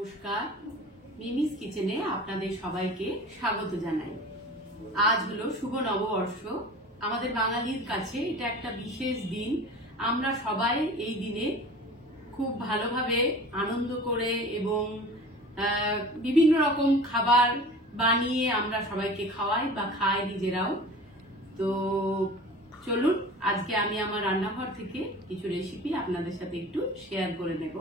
নমস্কার, মিমিস কিচেনে আপনাদের সবাইকে স্বাগত জানাই। আজ হলো শুভ নববর্ষ। আমাদের বাঙালির কাছে এটা একটা বিশেষ দিন। আমরা সবাই এই দিনে খুব ভালোভাবে আনন্দ করে এবং বিভিন্ন রকম খাবার বানিয়ে আমরা সবাইকে খাওয়াই বা খাই নিজেরাও। তো চলুন, আজকে আমি আমার রান্নাঘর থেকে কিছু রেসিপি আপনাদের সাথে একটু শেয়ার করে নেব।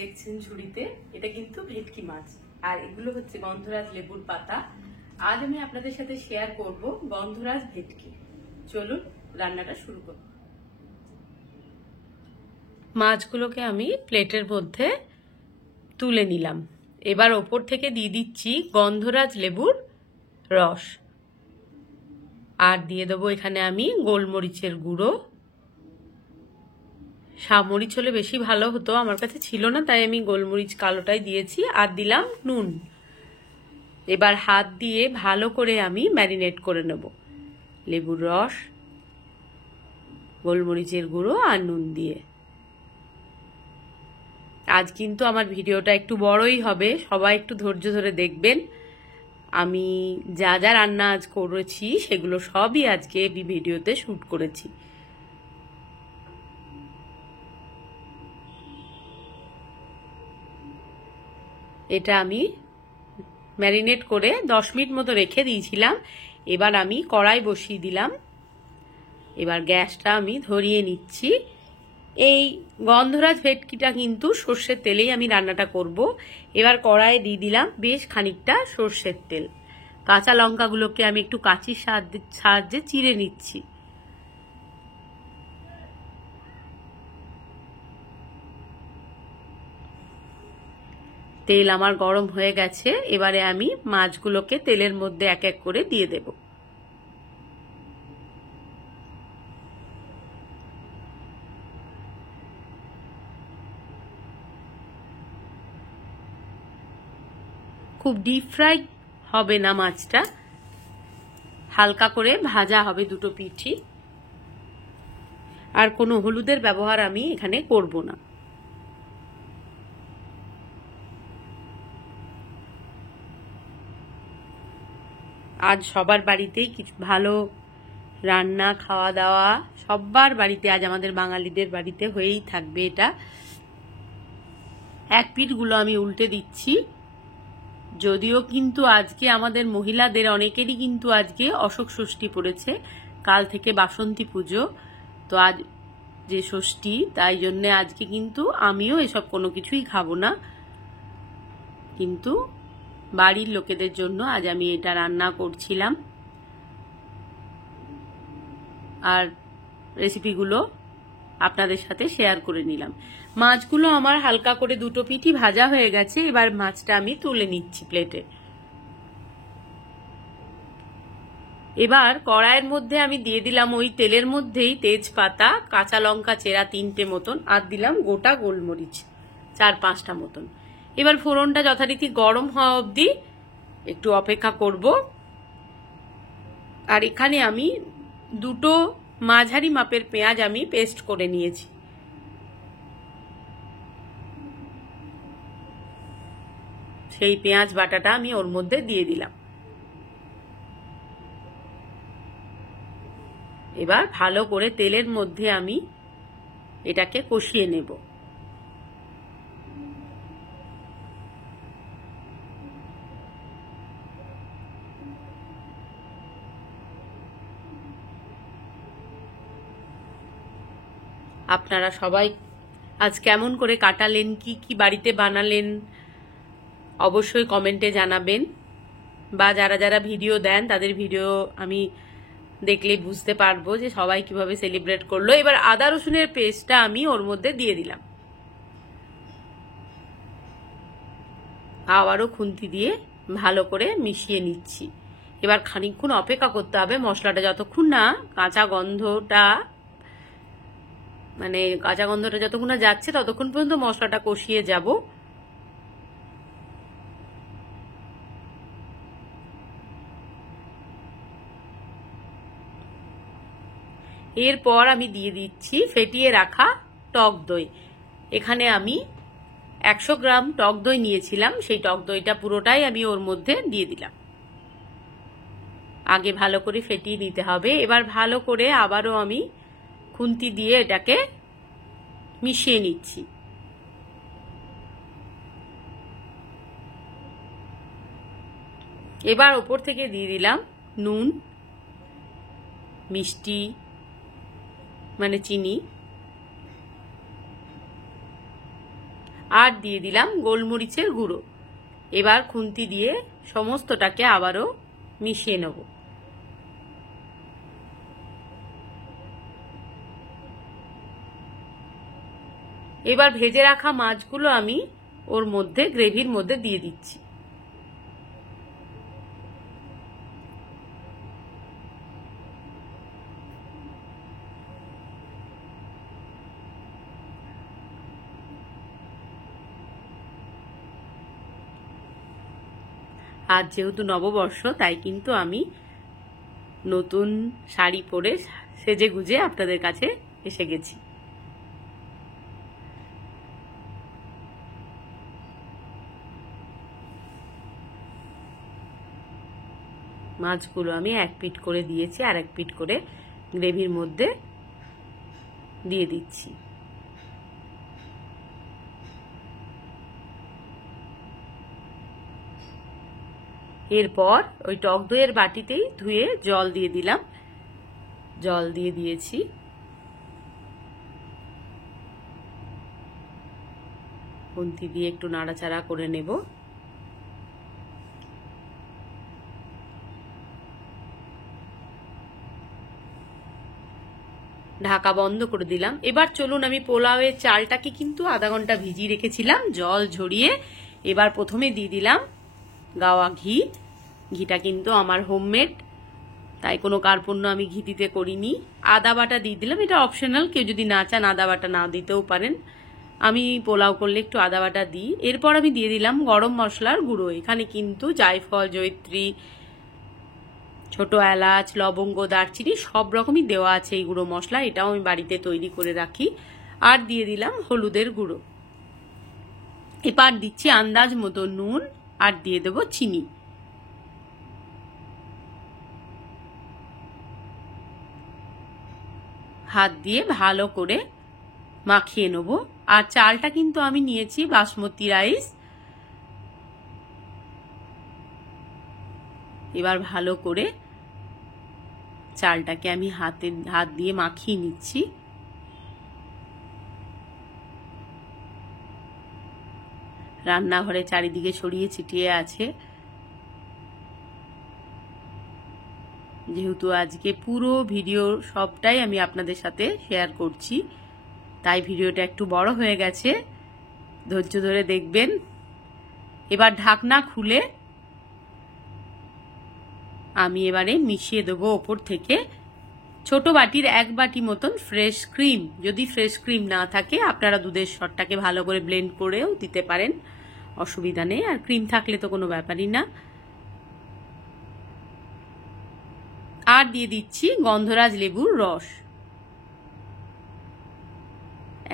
দেখছেন ঝুড়িতে, এটা কিন্তু ভেটকি মাছ, আর এগুলো হচ্ছে গন্ধরাজ লেবুর পাতা। আজ আমি আপনাদের সাথে শেয়ার করব গন্ধরাজ ভেটকি। চলুন রান্নাটা শুরু করব। মাছগুলোকে আমি প্লেটের মধ্যে তুলে নিলাম। এবার ওপর থেকে দিয়ে দিচ্ছি গন্ধরাজ লেবুর রস, আর দিয়ে দেবো এখানে আমি গোলমরিচের গুঁড়ো। সামরিচ হলে বেশি ভালো হতো, আমার কাছে ছিল না, তাই আমি গোলমরিচ কালোটাই দিয়েছি। আর দিলাম নুন। এবার হাত দিয়ে ভালো করে আমি ম্যারিনেট করে নেব। লেবুর রস, গোলমরিচের গুঁড়ো আর নুন দিয়ে। আজ কিন্তু আমার ভিডিওটা একটু বড়ই হবে, সবাই একটু ধৈর্য ধরে দেখবেন। আমি যা যা রান্না আজ করেছি সেগুলো সবই আজকে ভিডিওতে শ্যুট করেছি। এটা আমি ম্যারিনেট করে 10 মিনিট মতো রেখে দিয়েছিলাম। এবার আমি কড়াই বসিয়ে দিলাম। এবার গ্যাসটা আমি ধরিয়ে নিচ্ছি। এই গন্ধরাজ ভেটকিটা কিন্তু সর্ষের তেলেই আমি রান্নাটা করব। এবার কড়াইয়ে দিয়ে দিলাম বেশ খানিকটা সর্ষের তেল। কাঁচা লঙ্কাগুলোকে আমি একটু কাঁচির সাহায্যে চিড়ে নিচ্ছি। তেল আমার গরম হয়ে গেছে। এবারে আমি মাছগুলোকে তেলের মধ্যে এক এক করে দিয়ে দেব। খুব ডিপ ফ্রাই হবে না মাছটা, হালকা করে ভাজা হবে দুটো পিঠই। আর কোনো হলুদের ব্যবহার আমি এখানে করব না। আজ সবার বাড়িতেই কিছু ভালো রান্না, খাওয়া দাওয়া সবার বাড়িতে, আজ আমাদের বাঙালিদের বাড়িতে হয়েই থাকবে এটা। এক পিঠগুলো আমি উল্টে দিচ্ছি। যদিও কিন্তু আজকে আমাদের মহিলাদের অনেকেরই কিন্তু আজকে অশোক ষষ্ঠী পড়েছে, কাল থেকে বাসন্তী পুজো। তো আজ যে ষষ্ঠী, তাই জন্যে আজকে কিন্তু আমিও এসব কোনো কিছুই খাবো না, কিন্তু বাড়ির লোকেদের জন্য আজ আমি এটা রান্না করছিলাম। আর রেসিপিগুলো আপনাদের সাথে শেয়ার করে নিলাম। মাছগুলো আমার হালকা করে দুটো পিঠই ভাজা হয়ে গেছে। এবার মাছটা আমি তুলে নিচ্ছি প্লেটে। এবার কড়াইয়ের মধ্যে আমি দিয়ে দিলাম ওই তেলের মধ্যেই তেজপাতা, কাঁচা লঙ্কা চেরা 3টে মতন, আর দিলাম গোটা গোলমরিচ 4-5টা মতন। এবার ফোড়নটা যথারীতি গরম হওয়া অবধি একটু অপেক্ষা করব। আর এখানে আমি দুটো মাঝারি মাপের পেঁয়াজ আমি পেস্ট করে নিয়েছি। সেই পেঁয়াজ বাটাটা আমি ওর মধ্যে দিয়ে দিলাম। এবার ভালো করে তেলের মধ্যে আমি এটাকে কষিয়ে নেব। আপনারা সবাই আজ কেমন করে কাটালেন, কি কি বাড়িতে বানালেন অবশ্যই কমেন্টে জানাবেন, বা যারা যারা ভিডিও দেন তাদের ভিডিও আমি দেখলেই বুঝতে পারবো যে সবাই কিভাবে সেলিব্রেট করলো। এবার আদা রসুনের পেস্টটা আমি ওর মধ্যে দিয়ে দিলাম, আবারও খুন্তি দিয়ে ভালো করে মিশিয়ে নিচ্ছি। এবার খানিকক্ষণ অপেক্ষা করতে হবে, মশলাটা যতক্ষণ না কাঁচা গন্ধটা যতক্ষণ না যাচ্ছে ততক্ষণ পর্যন্ত মশলাটা কষিয়ে যাব। এরপর আমি দিয়ে দিচ্ছি ফেটিয়ে রাখা টক দই। এখানে আমি 100 গ্রাম টক দই নিয়েছিলাম, সেই টক দইটা পুরোটাই আমি ওর মধ্যে দিয়ে দিলাম। আগে ভালো করে ফেটিয়ে নিতে হবে। এবার ভালো করে আবারও আমি খুন্তি দিয়ে এটাকে মিশিয়ে নিচ্ছি। এবার ওপর থেকে দিয়ে দিলাম নুন, মিষ্টি মানে চিনি, আর দিয়ে দিলাম গোলমরিচের গুঁড়ো। এবার খুন্তি দিয়ে সমস্তটাকে আবারও মিশিয়ে নেব। এবার ভেজে রাখা মাছগুলো আমি ওর মধ্যে গ্রেভির মধ্যে দিয়ে দিচ্ছি। আজ যেহেতু নববর্ষ, তাই কিন্তু আমি নতুন শাড়ি পরে সেজে গুজে আপনাদের কাছে এসে গেছি। মাছগুলো আমি এক পিঠ করে দিয়েছি, আর এক পিঠ করে গ্রেভির মধ্যে দিয়ে দিচ্ছি। এরপর ওই টক দইয়ের বাটিতেই ধুয়ে জল দিয়ে দিলাম, জল দিয়ে দিয়েছি। খুন্তি দিয়ে একটু নাড়াচাড়া করে নেব। ঢাকা বন্ধ করে দিলাম। এবার চলুন, আমি পোলাওয়ের চালটাকে কিন্তু আধা ঘন্টা ভিজিয়ে রেখেছিলাম জল ঝরিয়ে। এবার প্রথমে দিয়ে দিলাম গাওয়া ঘি। ঘিটা কিন্তু আমার হোমমেড, তাই কোনো কার্পণ্য আমি ঘি দিতে করিনি। আদা বাটা দিয়ে দিলাম, এটা অপশনাল, কেউ যদি না চান আদা বাটা না দিতেও পারেন। আমি পোলাও করলে একটু আদা বাটা দিই। এরপর আমি দিয়ে দিলাম গরম মশলার গুঁড়ো। এখানে কিন্তু জায়ফল, জয়িত্রী, ছোট এলাচ, লবঙ্গ, দারচিনি সব রকমই দেওয়া আছে এই গুঁড়ো মশলা। এটাও আমি বাড়িতে তৈরি করে রাখি। আর দিয়ে দিলাম হলুদের গুঁড়ো। এবার দিচ্ছি আন্দাজ মতো নুন, আর দিয়ে দেবো চিনি। হাত দিয়ে ভালো করে মাখিয়ে নেব। আর চালটা কিন্তু আমি নিয়েছি বাসমতি রাইস। এবার ভালো করে চালটাকে আমি হাত দিয়ে মাখিয়ে নিচ্ছি। রান্নাঘরে চারিদিকে ছড়িয়ে ছিটিয়ে আছে। যেহেতু আজকে পুরো ভিডিও সবটাই আমি আপনাদের সাথে শেয়ার করছি, তাই ভিডিওটা একটু বড় হয়ে গেছে, ধৈর্য ধরে দেখবেন। এবার ঢাকনা খুলে আমি এবারে মিশিয়ে দেবো ওপর থেকে ছোট বাটির 1 বাটি মতন ফ্রেশ ক্রিম। যদি ফ্রেশ ক্রিম না থাকে আপনারা দুধের সরটাকে ভালো করে ব্লেন্ড করেও দিতে পারেন, অসুবিধা নেই। আর ক্রিম থাকলে তো কোনো ব্যাপারই না। আর দিয়ে দিচ্ছি গন্ধরাজ লেবুর রস।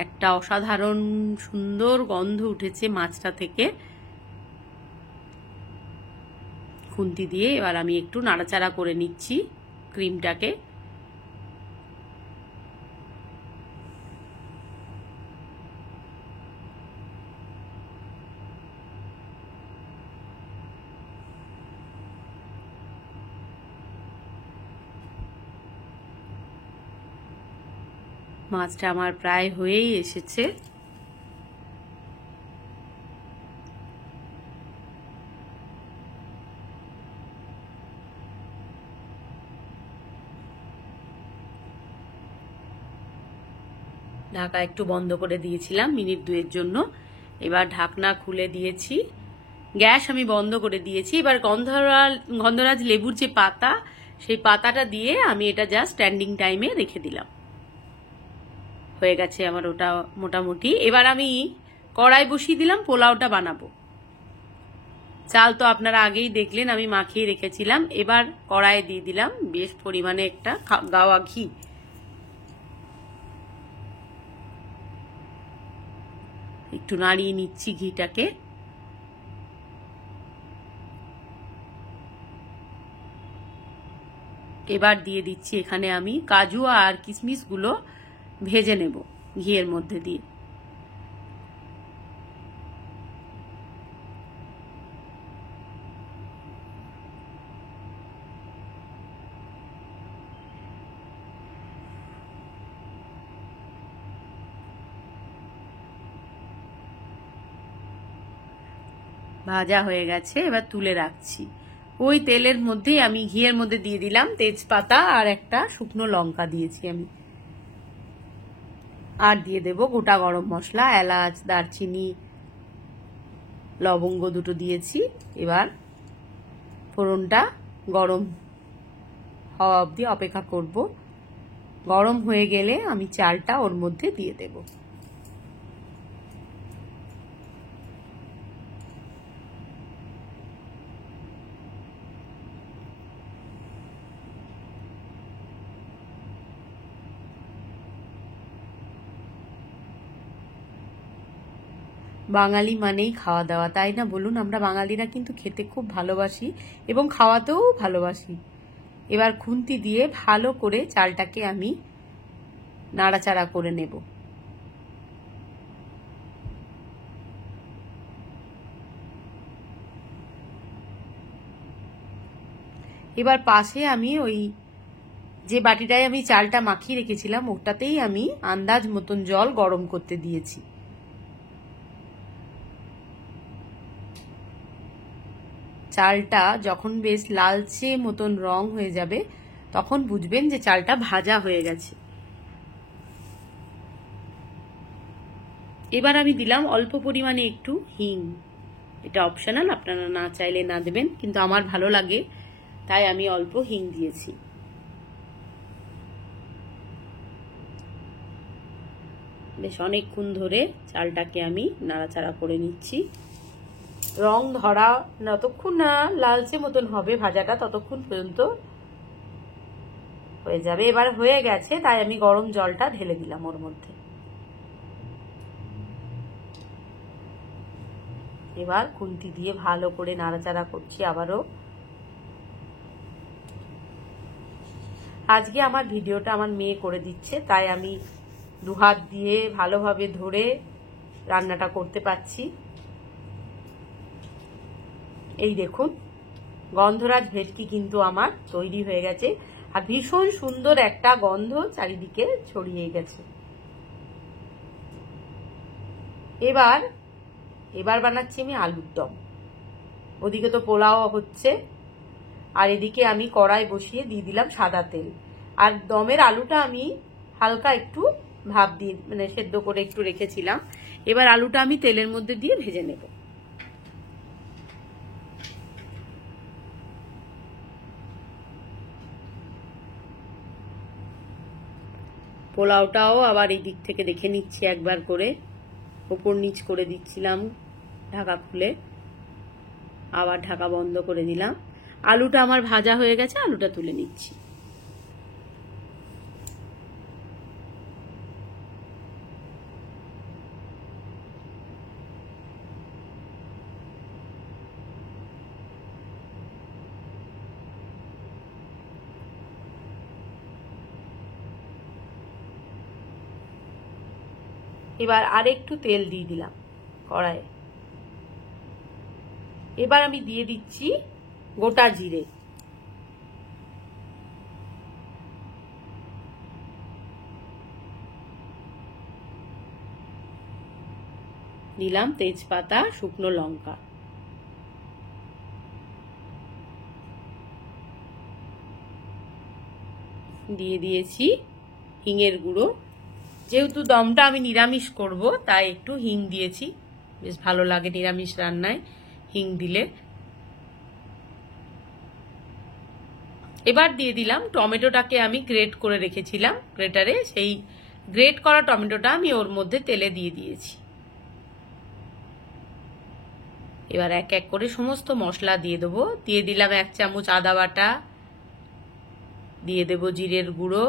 একটা অসাধারণ সুন্দর গন্ধ উঠেছে মাছটা থেকে। খুন্তি দিয়ে এবার আমি একটু নাড়াচাড়া করে নিচ্ছি ক্রিমটাকে। মাছটা আমার প্রায় হয়েই এসেছে। ঢাকা একটু বন্ধ করে দিয়েছিলাম মিনিট 2-এর জন্য। এবার ঢাকনা খুলে দিয়েছি, গ্যাস আমি বন্ধ করে দিয়েছি। এবার গন্ধরাজ লেবুর যে পাতা, সেই পাতাটা দিয়ে আমি এটা জাস্ট স্ট্যান্ডিং টাইমে রেখে দিলাম। হয়ে গেছে আমার ওটা মোটামুটি। এবার আমি কড়াই বসিয়ে দিলাম, পোলাওটা বানাবো। চাল তো আপনারা আগেই দেখলেন আমি মাখিয়ে রেখেছিলাম। এবার কড়াইয়ে দিয়ে দিলাম বেশ পরিমাণে একটা গাওয়া ঘি। একটু নাড়িয়ে নিচ্ছি ঘিটাকে। এবার দিয়ে দিচ্ছি এখানে আমি কাজু আর কিশমিশগুলো ভেজে নেব ঘিয়ের মধ্যে দিয়ে। ভাজা হয়ে গেছে, এবার তুলে রাখছি। ওই তেলের মধ্যেই আমি ঘিয়ের মধ্যে দিয়ে দিলাম তেজপাতা আর একটা শুকনো লঙ্কা দিয়েছি আমি। আর দিয়ে দেব গোটা গরম মশলা, এলাচ, দারচিনি, লবঙ্গ দুটো দিয়েছি। এবার ফোড়নটা গরম হওয়া অবধি অপেক্ষা করব। গরম হয়ে গেলে আমি চালটা ওর মধ্যে দিয়ে দেব। বাঙালি মানেই খাওয়া দাওয়া, তাই না বলুন? আমরা বাঙালিরা কিন্তু খেতে খুব ভালোবাসি এবং খাওয়াতেও ভালোবাসি। এবার খুন্তি দিয়ে ভালো করে চালটাকে আমি নাড়াচাড়া করে নেব। এবার পাশে আমি ওই যে বাটিটায় আমি চালটা মাখিয়ে রেখেছিলাম ওটাতেই আমি আন্দাজ মতন জল গরম করতে দিয়েছি। চালটা যখন বেশ লালচে মতন রং হয়ে যাবে তখন বুঝবেন যে চালটা ভাজা হয়ে গেছে। এবার আমি দিলাম অল্প পরিমাণে একটু হিং। এটা অপশনাল, আপনারা না চাইলে না দেবেন, কিন্তু আমার ভালো লাগে তাই আমি অল্প হিং দিয়েছি। বেশ অনেকক্ষণ ধরে চালটাকে আমি নাড়াচাড়া করে নিচ্ছি। রং ধরা যতক্ষণ না লালচে মতন হবে ভাজাটা ততক্ষণ পর্যন্ত হয়ে যাবে। এবার হয়ে গেছে তাই আমি গরম জলটা ঢেলে দিলাম ওর মধ্যে। এবার খুন্তি দিয়ে ভালো করে নাড়াচাড়া করছি আবারও। আজকে আমার ভিডিওটা আমার মেয়ে করে দিচ্ছে, তাই আমি দুহাত দিয়ে ভালোভাবে ধরে রান্নাটা করতে পারছি। এই দেখুন গন্ধরাজ ভেটকি কিন্তু আমার তৈরি হয়ে গেছে আর ভীষণ সুন্দর একটা গন্ধ চারিদিকে ছড়িয়ে গেছে। এবার বানাচ্ছি আমি আলুর দম। ওদিকে তো পোলাও হচ্ছে আর এদিকে আমি কড়াই বসিয়ে দিয়ে দিলাম সাদা তেল। আর দমের আলুটা আমি হালকা একটু ভাপ দিয়ে মানে সেদ্ধ করে একটু রেখেছিলাম। এবার আলুটা আমি তেলের মধ্যে দিয়ে ভেজে নেব। পোলাওটাও আবার এই দিক থেকে দেখে নিচ্ছি একবার করে, ওপর নিচ করে দিচ্ছিলাম ঢাকা খুলে, আবার ঢাকা বন্ধ করে দিলাম। আলুটা আমার ভাজা হয়ে গেছে, আলুটা তুলে নিচ্ছি। এবার আরেকটু তেল দিয়ে দিলাম কড়াইয়ে। এবার আমি দিয়ে দিচ্ছি গোটা জিরে, দিলাম তেজপাতা, শুকনো লঙ্কা, দিয়ে দিয়েছি হিঙের গুঁড়ো যেহেতু দমটা আমি নিরামিষ করব তাই একটু হিং দিয়েছি, বেশ ভালো লাগে নিরামিষ রান্নায় হিং দিলে। এবার দিয়ে দিলাম টমেটোটাকে আমি গ্রেট করে রেখেছিলাম গ্রেটারে, সেই গ্রেট করা টমেটোটা আমি ওর মধ্যে তেলে দিয়ে দিয়েছি। এবার এক এক করে সমস্ত মশলা দিয়ে দেবো। দিয়ে দিলাম 1 চামচ আদা বাটা, দিয়ে দেব জিরের গুঁড়ো,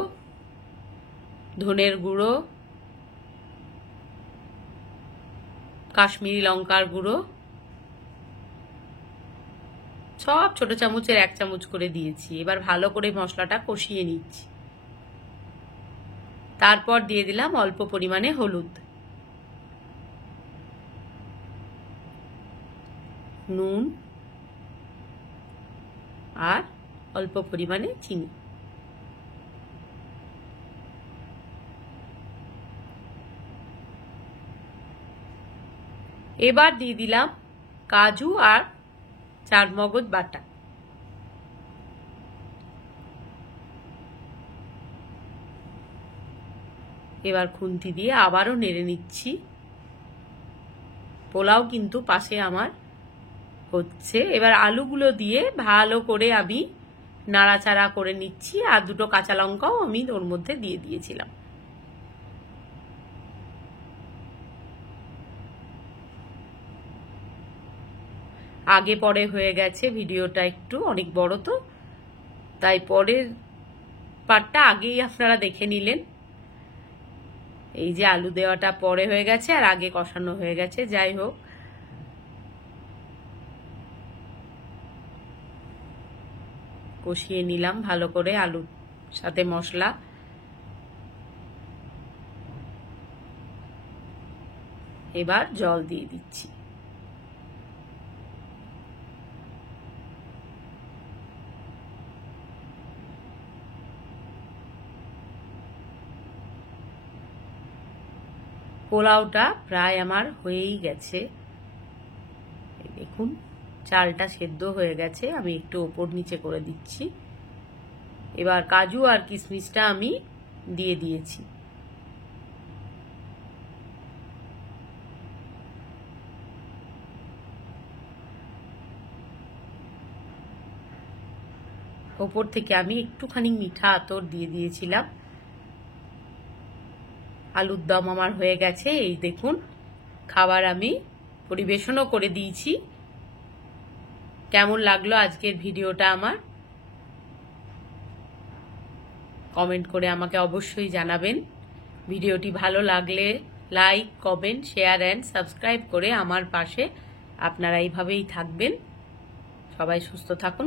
ধনের গুঁড়ো, কাশ্মীরি লঙ্কার গুঁড়ো, সব ছোট চামচের 1 চামচ করে দিয়েছি। এবার ভালো করে মশলাটা কষিয়ে নিচ্ছি। তারপর দিয়ে দিলাম অল্প পরিমাণে হলুদ, নুন আর অল্প পরিমাণে চিনি। এবার দিয়ে দিলাম কাজু আর চারমগজ বাটা। এবার খুন্তি দিয়ে আবারও নেড়ে নিচ্ছি। পোলাও কিন্তু পাশে আমার হচ্ছে। এবার আলুগুলো দিয়ে ভালো করে আমি নাড়াচাড়া করে নিচ্ছি, আর 2টো কাঁচা লঙ্কাও আমি ওর মধ্যে দিয়ে দিয়েছিলাম। আগে পরে হয়ে গেছে, ভিডিওটা একটু অনেক বড় তো, তাই পরের পার্টটা আগেই আপনারা দেখে নিলেন। এই যে আলু দেওয়াটা পরে হয়ে গেছে আর আগে কষানো হয়ে গেছে। যাই হোক, কষিয়ে নিলাম ভালো করে আলুর সাথে মশলা। এবার জল দিয়ে দিচ্ছি। পোলাওটা প্রায় আমার হয়েই গেছে। দেখুন চালটা সেদ্ধ হয়ে গেছে, আমি একটু ওপর নিচে করে দিচ্ছি। এবার কাজু আর কিশমিশটা আমি দিয়ে দিয়েছি। ওপর থেকে আমি একটুখানি মিঠা আতর দিয়ে দিয়েছিলাম। আলুর দম আমার হয়ে গেছে। এই দেখুন খাবার আমি পরিবেশনও করে দিয়েছি। কেমন লাগলো আজকের ভিডিওটা আমার কমেন্ট করে আমাকে অবশ্যই জানাবেন। ভিডিওটি ভালো লাগলে like, comment, share and subscribe করে আমার পাশে আপনারা এইভাবেই থাকবেন। সবাই সুস্থ থাকুন।